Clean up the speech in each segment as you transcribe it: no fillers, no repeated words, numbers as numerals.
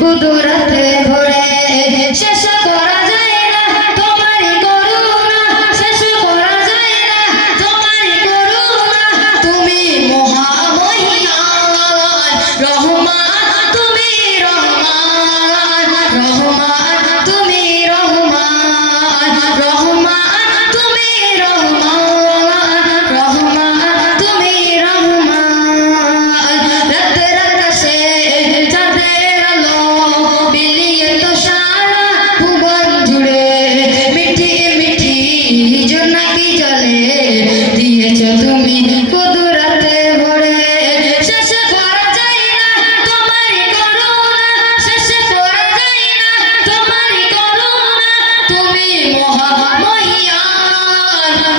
কুদরতে ভরে শেষ করা যায় না তোমারই করুণা, শেষ করা যায় না তোমারই করুণা। তুমি মহামহিয়ান রহমান, তুমি রহমান, রহমান তুমি রহমান, রহমান তুমি রহমান, রহমান তুমি রহমান। রাতের আকাশে চাঁদের আলো বিলিয়ে তো সারা ভুবন জুড়ে মিঠি মিঠি জোনাকি জলে দিয়েছ তুমি কুদরতে ভরে। শেষ করা যায় না তোমারই করুণা, শেষ করা যায় না তোমারই করুণা। তুমি মহামহিয়ান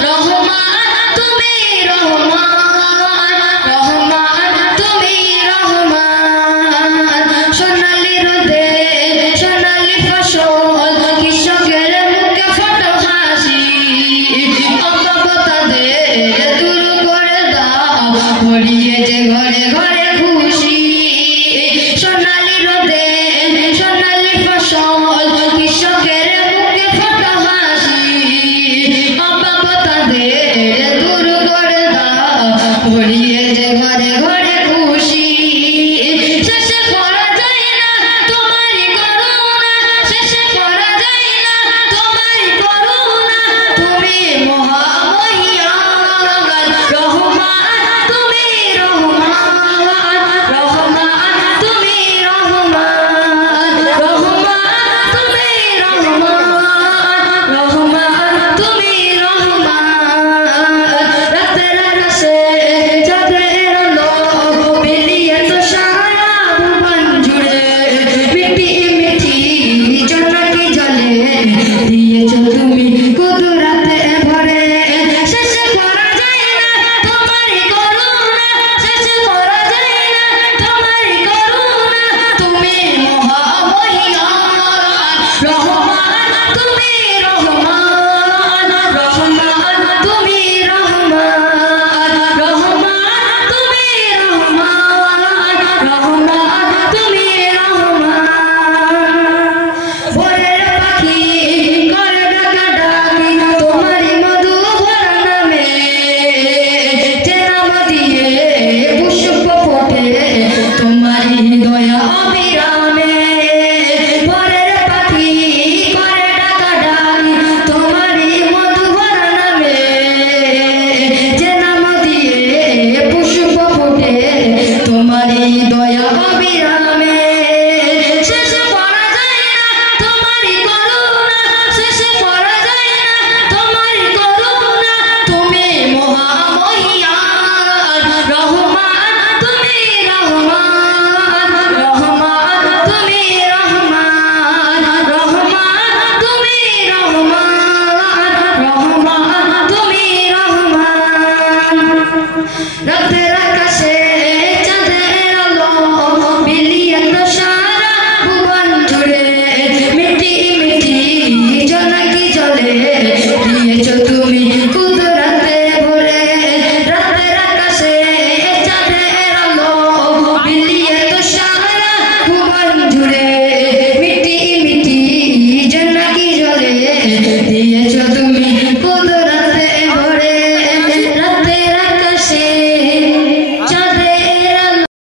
রহমান, তুমি রহমান, রহমান তুমি রহমান। সোনালি রোদে সোনালি ফসল কৃষকের মুখে ফটো হাসি, অভাবতাদের দূর করে দাও ভরিয়ে যে ঘরে ঘরে খুশি। সোনালি রোদে